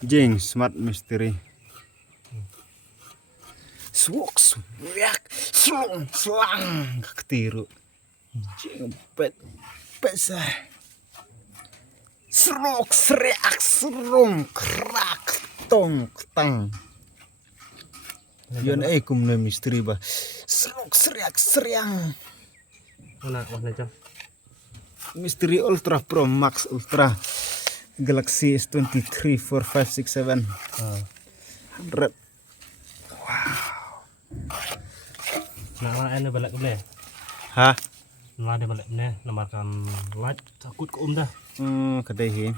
Jing smart mystery. Swok swak slong slang ketiru. Jing pet pesa. Srok sreak srong krak tong tang. Yon kumne mystery ba. Srok sreak sriang. Mana jam? Mystery Ultra Pro Max Ultra Galaxy S23 4 5 6 7 100. Nah, ini balik ke Hah? Nah, ada balik nih, namakan light takut ke dah. Kadai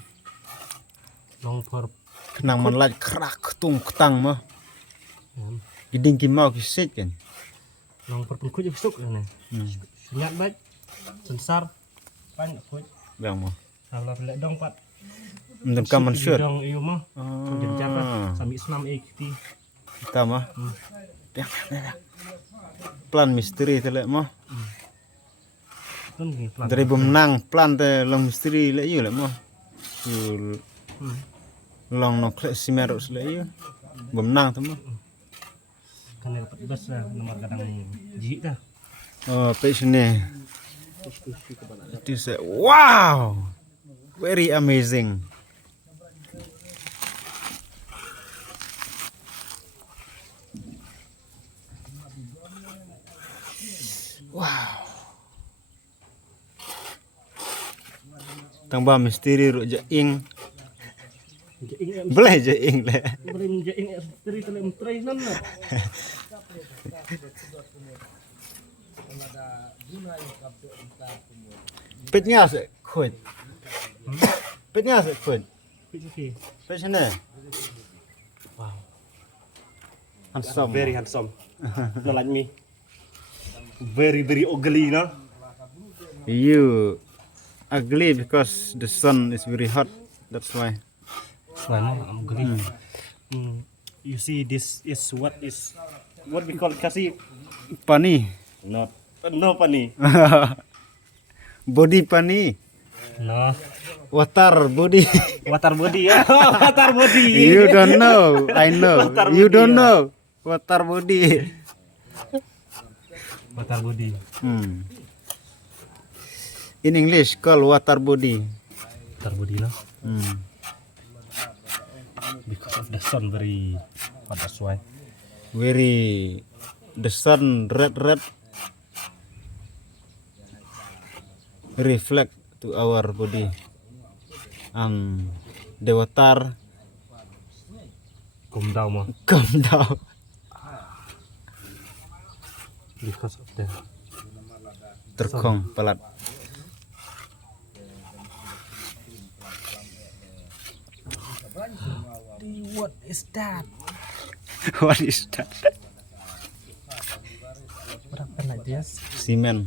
Long for kenang man light krak tung tang mah. Giding ki mau ki set kan. long for pun kuj besok ini. Senyap baik, sensar, pan kuj. Bang mah. Kalau balik dong pat. Mendem kaman shirt. Dong iyo mah. Jadi cara sambil senam ikti. Kita mah. Plan misteri telek mah. Dari menang plan te long misteri lek yu lek mah. Yu long no klek simerok lek yu. Menang tu mah. Kan dapat bus nomor kadang jijik dah. Oh, page ni. It is wow. Very amazing. Wow. Tambah misteri ruk jaing. Boleh jaing le. Boleh jaing misteri tele menteri nan lah. Petnya se khut. Petnya se khut. Okey. Page ni. Wow. Handsome. Very handsome. Not like me. Very ugly, no? You ugly because the sun is very hot. That's why. I'm ugly. You see, this is what we call kasi. Pani. No funny. Body pani. No. Water body. Water body ya. Water body. You don't know. I know. Water You body, don't ya. know. Water body. Water body. In English called water body. Water body, no? Because of the sun very hot, that's why. Very the sun red reflect to our body. The water Come down, ma. come down. Because of the Terkong pelat. What is that? What is that? What happened like this? Semen.